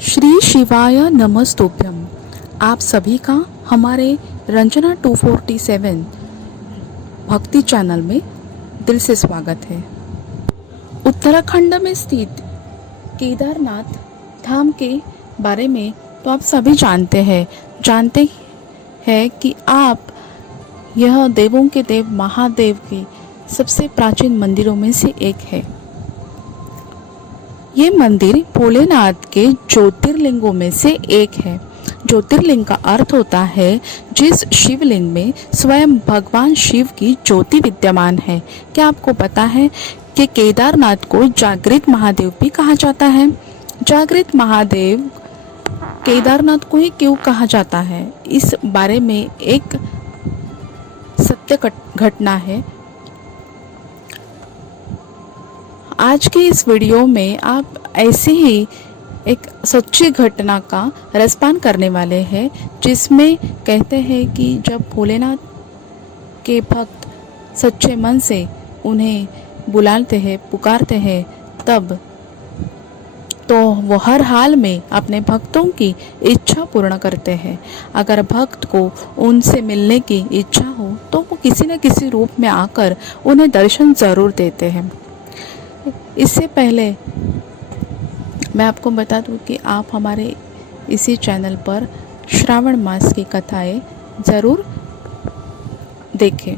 श्री शिवाय नमस्तुभ्यम। आप सभी का हमारे रंजना 247 भक्ति चैनल में दिल से स्वागत है। उत्तराखंड में स्थित केदारनाथ धाम के बारे में तो आप सभी जानते हैं कि यह देवों के देव महादेव के सबसे प्राचीन मंदिरों में से एक है। ये मंदिर भोलेनाथ के ज्योतिर्लिंगों में से एक है। ज्योतिर्लिंग का अर्थ होता है जिस शिवलिंग में स्वयं भगवान शिव की ज्योति विद्यमान है। क्या आपको पता है कि केदारनाथ को जागृत महादेव भी कहा जाता है? जागृत महादेव केदारनाथ को ही क्यों कहा जाता है, इस बारे में एक सत्य घटना है। आज की इस वीडियो में आप ऐसे ही एक सच्ची घटना का रसपान करने वाले हैं, जिसमें कहते हैं कि जब भोलेनाथ के भक्त सच्चे मन से उन्हें बुलाते हैं, पुकारते हैं, तब तो वो हर हाल में अपने भक्तों की इच्छा पूर्ण करते हैं। अगर भक्त को उनसे मिलने की इच्छा हो तो वो किसी न किसी रूप में आकर उन्हें दर्शन ज़रूर देते हैं। इससे पहले मैं आपको बता दूं कि आप हमारे इसी चैनल पर श्रावण मास की कथाएं ज़रूर देखें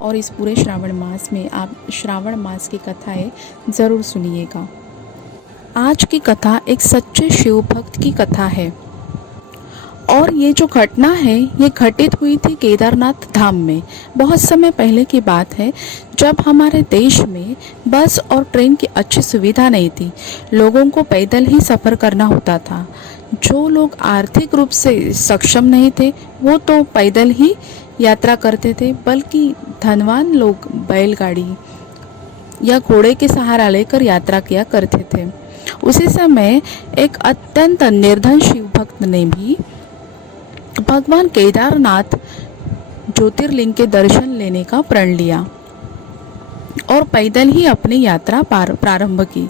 और इस पूरे श्रावण मास में आप श्रावण मास की कथाएं ज़रूर सुनिएगा। आज की कथा एक सच्चे शिव भक्त की कथा है और ये जो घटना है ये घटित हुई थी केदारनाथ धाम में। बहुत समय पहले की बात है, जब हमारे देश में बस और ट्रेन की अच्छी सुविधा नहीं थी। लोगों को पैदल ही सफ़र करना होता था। जो लोग आर्थिक रूप से सक्षम नहीं थे वो तो पैदल ही यात्रा करते थे, बल्कि धनवान लोग बैलगाड़ी या घोड़े के सहारा लेकर यात्रा किया करते थे। उसी समय एक अत्यंत निर्धन शिव भक्त ने भी भगवान केदारनाथ ज्योतिर्लिंग के दर्शन लेने का प्रण लिया और पैदल ही अपनी यात्रा प्रारंभ की।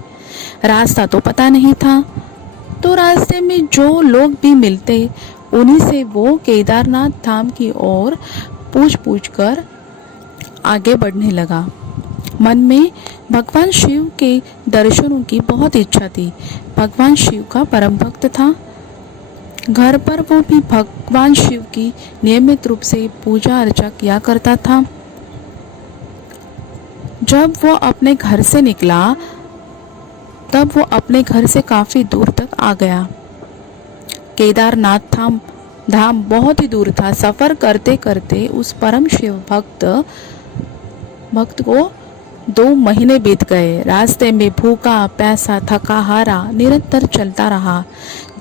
रास्ता तो पता नहीं था, तो रास्ते में जो लोग भी मिलते उन्हीं से वो केदारनाथ धाम की ओर पूछ कर आगे बढ़ने लगा। मन में भगवान शिव के दर्शनों की बहुत इच्छा थी। भगवान शिव का परम भक्त था। घर पर वो भी भगवान शिव की नियमित रूप से पूजा अर्चा किया करता था। जब वो अपने घर से निकला तब वो अपने घर से काफी दूर तक आ गया। केदारनाथ धाम बहुत ही दूर था। सफर करते करते उस परम शिव भक्त को 2 महीने बीत गए। रास्ते में भूखा प्यासा थका हारा निरंतर चलता रहा।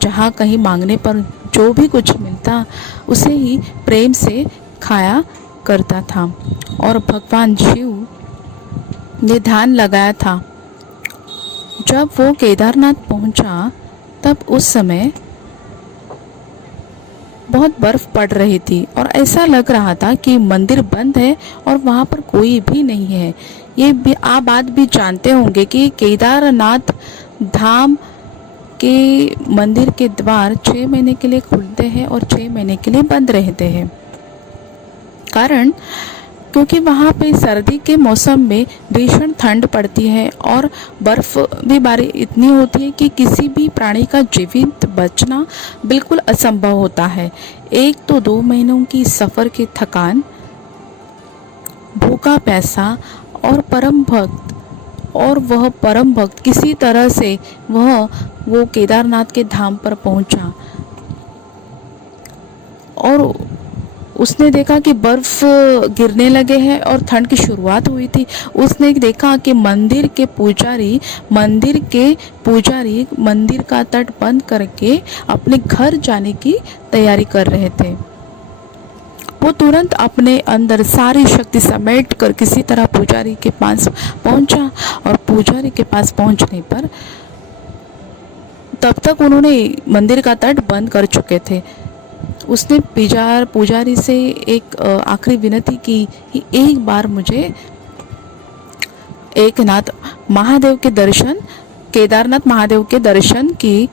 जहाँ कहीं मांगने पर जो भी कुछ मिलता उसे ही प्रेम से खाया करता था और भगवान शिव ने ध्यान लगाया था। जब वो केदारनाथ पहुंचा तब उस समय बहुत बर्फ पड़ रही थी और ऐसा लग रहा था कि मंदिर बंद है और वहाँ पर कोई भी नहीं है। ये भी आप बात भी जानते होंगे कि केदारनाथ धाम के मंदिर के द्वार 6 महीने के लिए खुलते हैं और 6 महीने के लिए बंद रहते हैं। कारण क्योंकि वहाँ पे सर्दी के मौसम में भीषण ठंड पड़ती है और बर्फ भी बारी इतनी होती है कि किसी भी प्राणी का जीवित बचना बिल्कुल असंभव होता है। एक तो 2 महीनों की सफ़र की थकान, भूखा प्यासा और वह परम भक्त किसी तरह से वो केदारनाथ के धाम पर पहुंचा और उसने देखा कि बर्फ गिरने लगे हैं और ठंड की शुरुआत हुई थी। उसने देखा कि मंदिर के पुजारी मंदिर का तट बंद करके अपने घर जाने की तैयारी कर रहे थे। वो तुरंत अपने अंदर सारी शक्ति समेट कर किसी तरह पुजारी के पास पहुंचा और पुजारी के पास पहुंचने पर तब तक उन्होंने मंदिर का तट बंद कर चुके थे। उसने पुजारी से एक आखिरी विनती की कि एक बार मुझे केदारनाथ महादेव के दर्शन की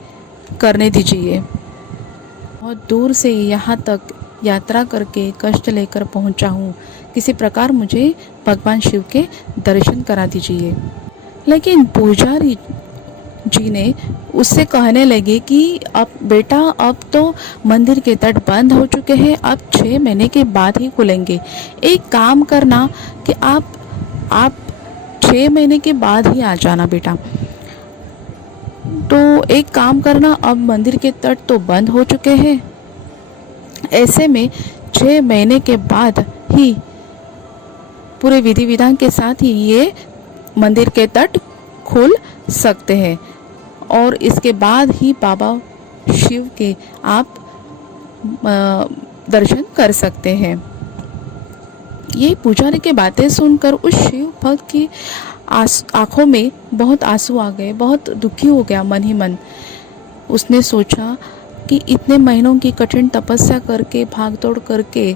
करने दीजिए। बहुत दूर से यहाँ तक यात्रा करके कष्ट लेकर पहुँचा हूँ, किसी प्रकार मुझे भगवान शिव के दर्शन करा दीजिए। लेकिन पुजारी जी ने उससे कहने लगे कि अब बेटा, अब तो मंदिर के तट बंद हो चुके हैं, अब 6 महीने के बाद ही खुलेंगे। एक काम करना कि आप 6 महीने के बाद ही आ जाना बेटा। तो एक काम करना, अब मंदिर के तट तो बंद हो चुके हैं, ऐसे में 6 महीने के बाद ही पूरे विधि विधान के साथ ही ये मंदिर के तट खुल सकते हैं और इसके बाद ही बाबा शिव के आप दर्शन कर सकते हैं। ये पुजारी की बातें सुनकर उस शिव भक्त की आंखों में बहुत आंसू आ गए, बहुत दुखी हो गया मन ही मन। उसने सोचा कि इतने महीनों की कठिन तपस्या करके, भागदौड़ करके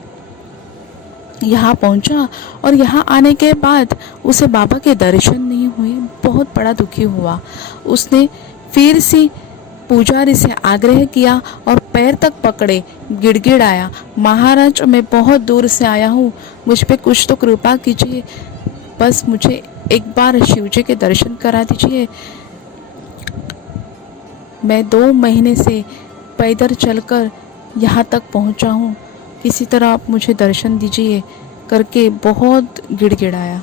यहाँ पहुँचा और यहाँ आने के बाद उसे बाबा के दर्शन नहीं हुए, बहुत बड़ा दुखी हुआ। उसने फिर से पुजारी से आग्रह किया और पैर तक पकड़े, गिड़गिड़ाया, महाराज मैं बहुत दूर से आया हूँ, मुझ पे कुछ तो कृपा कीजिए, बस मुझे एक बार शिव जी के दर्शन करा दीजिए। मैं 2 महीने से पैदल चलकर यहाँ तक पहुँचा हूँ, किसी तरह आप मुझे दर्शन दीजिए करके बहुत गिड़गिड़ाया।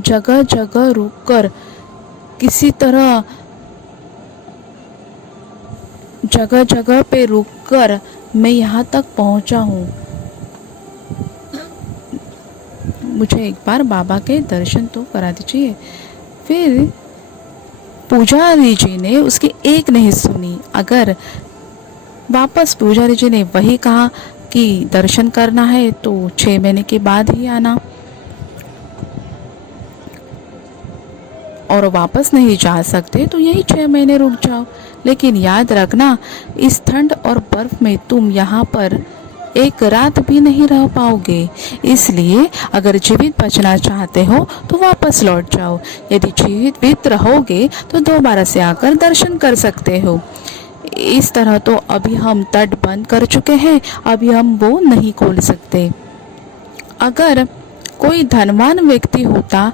जगह जगह रुककर किसी तरह जगह जगह पे रुककर मैं यहाँ तक पहुँचा हूँ, मुझे एक बार बाबा के दर्शन तो करा दीजिए। फिर पुजारी जी ने उसकी एक नहीं सुनी। अगर वापस पुजारी जी ने वही कहा कि दर्शन करना है तो 6 महीने के बाद ही आना, और वापस नहीं जा सकते तो यही 6 महीने रुक जाओ। लेकिन याद रखना, इस ठंड और बर्फ में तुम यहाँ पर एक रात भी नहीं रह पाओगे, इसलिए अगर जीवित बचना चाहते हो तो वापस लौट जाओ। यदि जीवित रहोगे तो दोबारा से आकर दर्शन कर सकते हो। इस तरह तो अभी हम तट बंद कर चुके हैं, अभी हम वो नहीं खोल सकते। अगर कोई धनवान व्यक्ति होता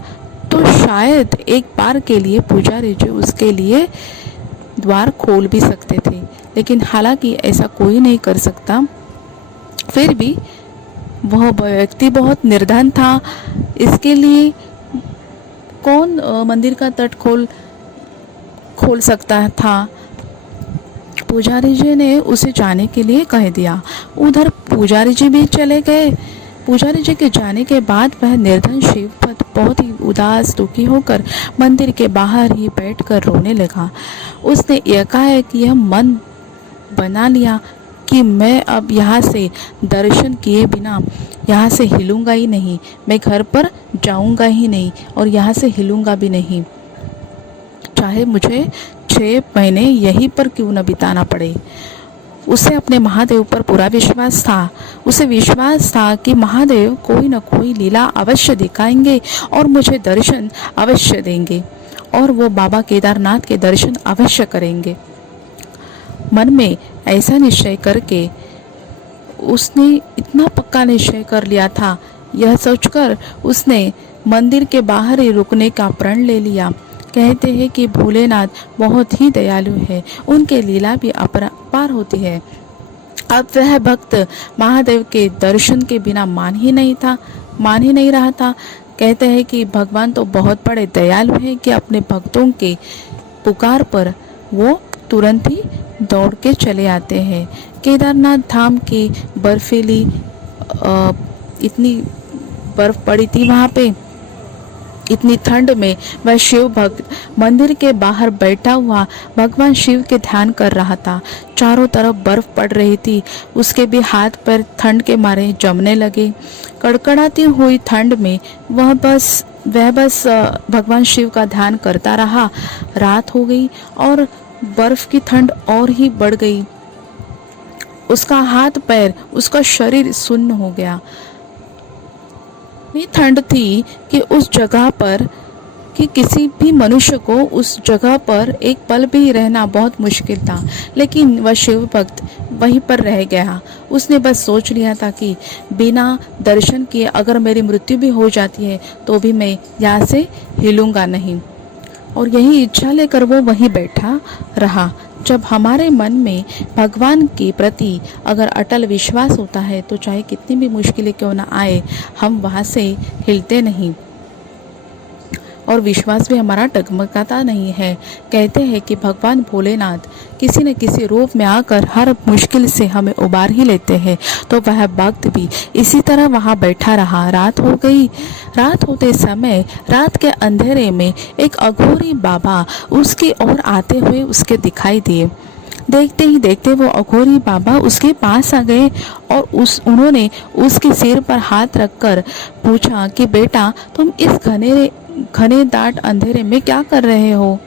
तो शायद एक बार के लिए पुजारी जी उसके लिए द्वार खोल भी सकते थे, लेकिन हालांकि ऐसा कोई नहीं कर सकता। फिर भी वह व्यक्ति बहुत निर्धन था, इसके लिए कौन मंदिर का तट खोल सकता था। पुजारी जी ने उसे जाने के लिए कह दिया। उधर पुजारी जी भी चले गए। पुजारी जी के जाने के बाद वह निर्धन शिव भक्त बहुत ही उदास दुखी होकर मंदिर के बाहर ही बैठकर रोने लगा। उसने एकाएक यह मन बना लिया कि मैं अब यहाँ से दर्शन किए बिना यहाँ से हिलूंगा ही नहीं, मैं घर पर जाऊंगा ही नहीं और यहाँ से हिलूंगा भी नहीं, चाहे मुझे 6 महीने यहीं पर क्यों न बिताना पड़े। उसे अपने महादेव पर पूरा विश्वास था। उसे विश्वास था कि महादेव कोई न कोई लीला अवश्य दिखाएंगे और मुझे दर्शन अवश्य देंगे और वो बाबा केदारनाथ के दर्शन अवश्य करेंगे। मन में ऐसा निश्चय करके उसने इतना पक्का निश्चय कर लिया था, यह सोचकर उसने मंदिर के बाहर ही रुकने का प्रण ले लिया। कहते हैं कि भोलेनाथ बहुत ही दयालु है, उनके लीला भी अपरंपार होती है। अब वह भक्त महादेव के दर्शन के बिना मान ही नहीं रहा था। कहते हैं कि भगवान तो बहुत बड़े दयालु हैं कि अपने भक्तों के पुकार पर वो तुरंत ही दौड़ के चले आते हैं। केदारनाथ धाम की बर्फीली इतनी बर्फ पड़ी थी वहाँ पे, इतनी ठंड में वह शिव भक्त मंदिर के बाहर बैठा हुआ भगवान शिव के ध्यान कर रहा था। चारों तरफ बर्फ पड़ रही थी, उसके भी हाथ पैर ठंड के मारे जमने लगे। कड़कड़ाती हुई ठंड में वह बस भगवान शिव का ध्यान करता रहा। रात हो गई और बर्फ की ठंड और ही बढ़ गई। उसका हाथ पैर, उसका शरीर सुन्न हो गया। इतनी ठंड थी कि उस जगह पर कि किसी भी मनुष्य को उस जगह पर एक पल भी रहना बहुत मुश्किल था, लेकिन वह शिव भक्त वहीं पर रह गया। उसने बस सोच लिया था कि बिना दर्शन किए अगर मेरी मृत्यु भी हो जाती है तो भी मैं यहाँ से हिलूंगा नहीं, और यही इच्छा लेकर वो वहीं बैठा रहा। जब हमारे मन में भगवान के प्रति अगर अटल विश्वास होता है तो चाहे कितनी भी मुश्किलें क्यों ना आए, हम वहाँ से हिलते नहीं और विश्वास भी हमारा डगमगाता नहीं है। कहते हैं कि भगवान भोलेनाथ किसी न किसी रूप में आकर हर मुश्किल से हमें उबार ही लेते हैं। तो वह भक्त भी इसी तरह वहाँ बैठा रहा। रात हो गई। रात होते समय रात के अंधेरे में एक अघोरी बाबा उसकी ओर आते हुए उसके दिखाई दिए। देखते ही देखते वो अघोरी बाबा उसके पास आ गए और उन्होंने उसके सिर पर हाथ रखकर पूछा कि बेटा, तुम इस घने दाट अंधेरे में क्या कर रहे हो?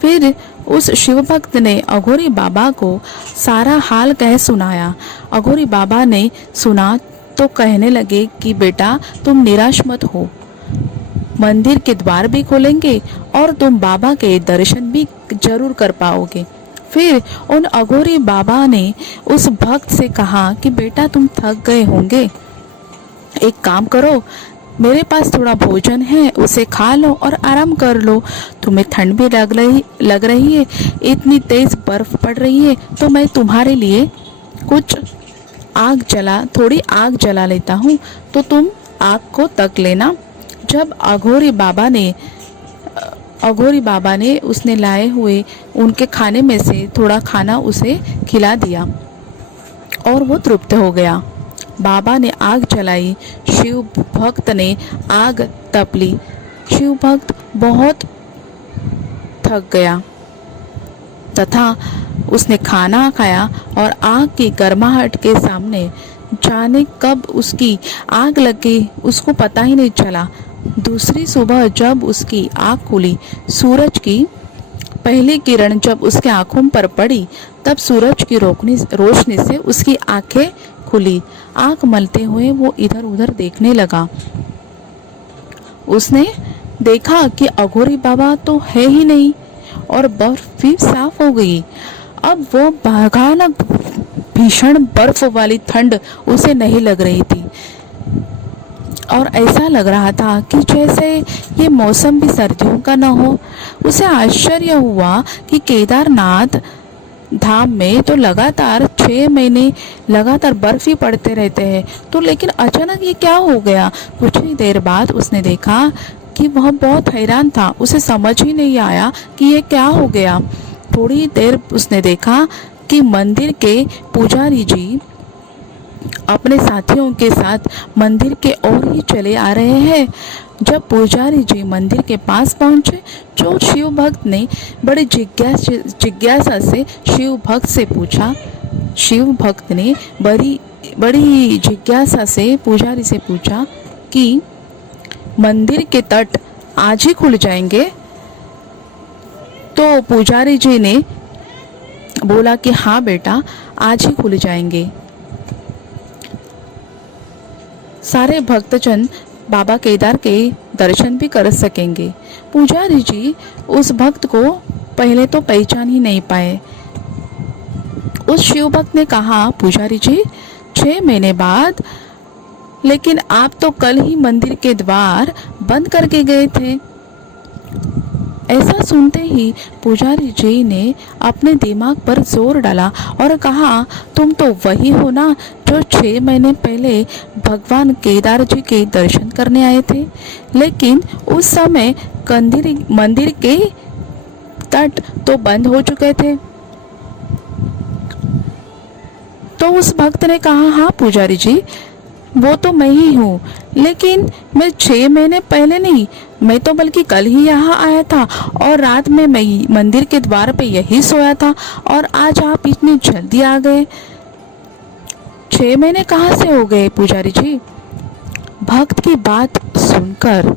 फिर उस शिव भक्त ने अघोरी बाबा को सारा हाल कह सुनाया। अघोरी बाबा ने सुना तो कहने लगे कि बेटा, तुम निराश मत हो, मंदिर के द्वार भी खोलेंगे और तुम बाबा के दर्शन भी जरूर कर पाओगे। फिर उन अघोरी बाबा ने उस भक्त से कहा कि बेटा, तुम थक गए होंगे, एक काम करो, मेरे पास थोड़ा भोजन है, उसे खा लो और आराम कर लो। तुम्हें ठंड भी लग रही है, इतनी तेज बर्फ पड़ रही है, तो मैं तुम्हारे लिए थोड़ी आग जला लेता हूँ, तो तुम आग को तक लेना। जब अघोरी बाबा ने उसने लाए हुए उनके खाने में से थोड़ा खाना उसे खिला दिया और वो तृप्त हो गया। बाबा ने आग जलाई, शिव भक्त ने आग तप ली। शिव भक्त बहुत थक गया तथा उसने खाना खाया और आग की गर्माहट के सामने जाने कब उसकी आग लग गई, उसको पता ही नहीं चला। दूसरी सुबह जब उसकी आँख खुली, सूरज की पहली किरण जब उसके आँखों पर पड़ी, तब सूरज की रोशनी से उसकी आंखें खुली। आँख मलते हुए वो इधर उधर देखने लगा। उसने देखा कि अघोरी बाबा तो है ही नहीं और बर्फ भी साफ हो गई। अब वो भयानक भीषण बर्फ वाली ठंड उसे नहीं लग रही थी और ऐसा लग रहा था कि जैसे ये मौसम भी सर्दियों का न हो। उसे आश्चर्य हुआ कि केदारनाथ धाम में तो लगातार 6 महीने लगातार बर्फ ही पड़ते रहते हैं, तो लेकिन अचानक ये क्या हो गया। कुछ ही देर बाद उसने देखा कि वह बहुत हैरान था। उसे समझ ही नहीं आया कि ये क्या हो गया। थोड़ी देर उसने देखा कि मंदिर के पुजारी जी अपने साथियों के साथ मंदिर के ओर ही चले आ रहे हैं। जब पुजारी जी मंदिर के पास पहुंचे, जो शिव भक्त ने बड़ी जिज्ञासा से शिव भक्त से पूछा। शिव भक्त ने बड़ी जिज्ञासा से पुजारी से पूछा कि मंदिर के तट आज ही खुल जाएंगे? तो पुजारी जी ने बोला कि हाँ बेटा, आज ही खुल जाएंगे। सारे भक्तजन बाबा केदार के दर्शन भी कर सकेंगे। पुजारी जी उस भक्त को पहले तो पहचान ही नहीं पाए। उस शिव भक्त ने कहा, पुजारी जी 6 महीने बाद, लेकिन आप तो कल ही मंदिर के द्वार बंद करके गए थे। ऐसा सुनते ही पुजारी जी ने अपने दिमाग पर जोर डाला और कहा, तुम तो वही हो ना जो 6 महीने पहले भगवान केदार जी के दर्शन करने आए थे, लेकिन उस समय मंदिर के तट तो बंद हो चुके थे। तो उस भक्त ने कहा, हाँ पुजारी जी, वो तो मैं ही हूँ, लेकिन मैं 6 महीने पहले नहीं, मैं तो बल्कि कल ही यहाँ आया था और रात में मैं मंदिर के द्वार पे यही सोया था और आज आप इतनी जल्दी आ गए। 6 महीने कहाँ से हो गए पुजारी जी? भक्त की बात सुनकर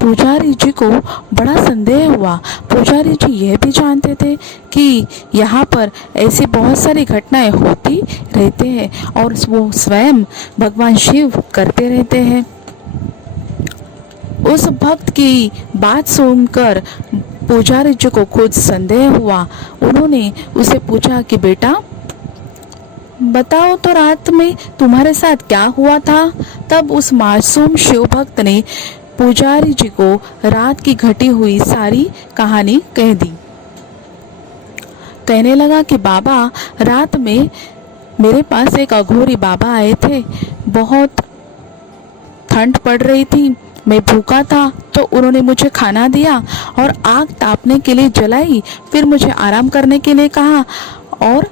पुजारी जी को बड़ा संदेह हुआ। पुजारी जी यह भी जानते थे कि यहाँ पर ऐसी बहुत सारी घटनाएं होती रहते हैं और वो स्वयं भगवान शिव करते रहते हैं। उस भक्त की बात सुनकर पुजारी जी को खुद संदेह हुआ। उन्होंने उसे पूछा कि बेटा बताओ तो रात में तुम्हारे साथ क्या हुआ था। तब उस मासूम शिव भक्त ने पुजारी जी को रात की घटी हुई सारी कहानी कह दी। कहने लगा कि बाबा, रात में मेरे पास एक अघोरी बाबा आए थे। बहुत ठंड पड़ रही थी, मैं भूखा था, तो उन्होंने मुझे खाना दिया और आग तापने के लिए जलाई, फिर मुझे आराम करने के लिए कहा। और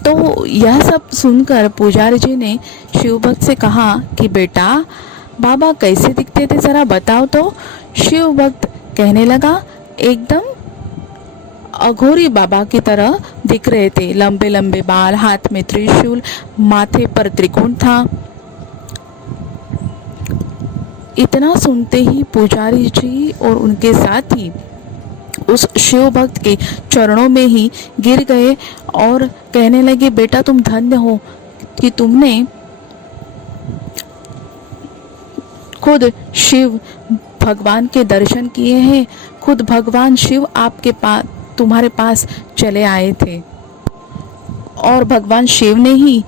तो यह सब सुनकर पुजारी जी ने शिव भक्त से कहा कि बेटा बाबा कैसे दिखते थे, जरा बताओ तो। शिव भक्त कहने लगा, एकदम अघोरी बाबा की तरह दिख रहे थे। लंबे लंबे बाल, हाथ में त्रिशूल, माथे पर त्रिकोण था। इतना सुनते ही पुजारी जी और उनके साथी उस शिव भक्त के चरणों में ही गिर गए और कहने लगे, बेटा तुम धन्य हो कि तुमने खुद शिव भगवान के दर्शन किए हैं। खुद भगवान शिव आपके पास, तुम्हारे पास चले आए थे और भगवान शिव ने ही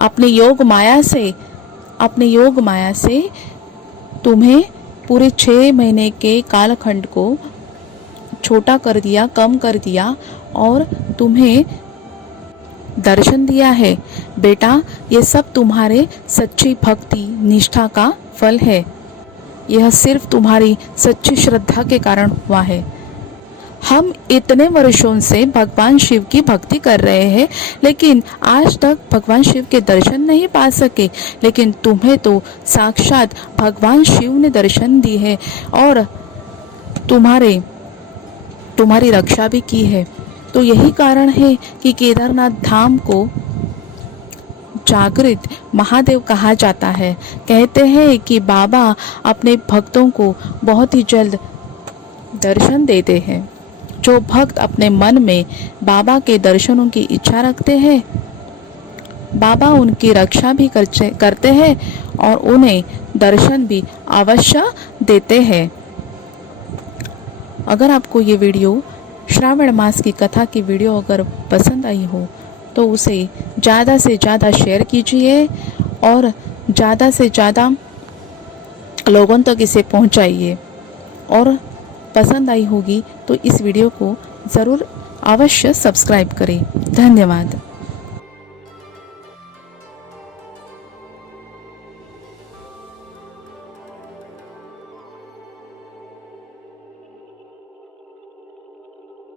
अपने योग माया से तुम्हें पूरे 6 महीने के कालखंड को छोटा कर दिया, कम कर दिया और तुम्हें दर्शन दिया है। बेटा ये सब तुम्हारे सच्ची भक्ति निष्ठा का फल है। यह सिर्फ तुम्हारी सच्ची श्रद्धा के कारण हुआ है। हम इतने वर्षों से भगवान शिव की भक्ति कर रहे हैं, लेकिन आज तक भगवान शिव के दर्शन नहीं पा सके। लेकिन तुम्हें तो साक्षात भगवान शिव ने दर्शन दी है और तुम्हारी रक्षा भी की है। तो यही कारण है कि केदारनाथ धाम को जागृत महादेव कहा जाता है। कहते हैं कि बाबा अपने भक्तों को बहुत ही जल्द दर्शन देते हैं। जो भक्त अपने मन में बाबा के दर्शनों की इच्छा रखते हैं, बाबा उनकी रक्षा भी करते हैं और उन्हें दर्शन भी अवश्य देते हैं। अगर आपको ये वीडियो श्रावण मास की कथा की वीडियो अगर पसंद आई हो तो उसे ज़्यादा से ज़्यादा शेयर कीजिए और ज़्यादा से ज़्यादा लोगों तक इसे पहुंचाइए। और पसंद आई होगी तो इस वीडियो को ज़रूर अवश्य सब्सक्राइब करें। धन्यवाद।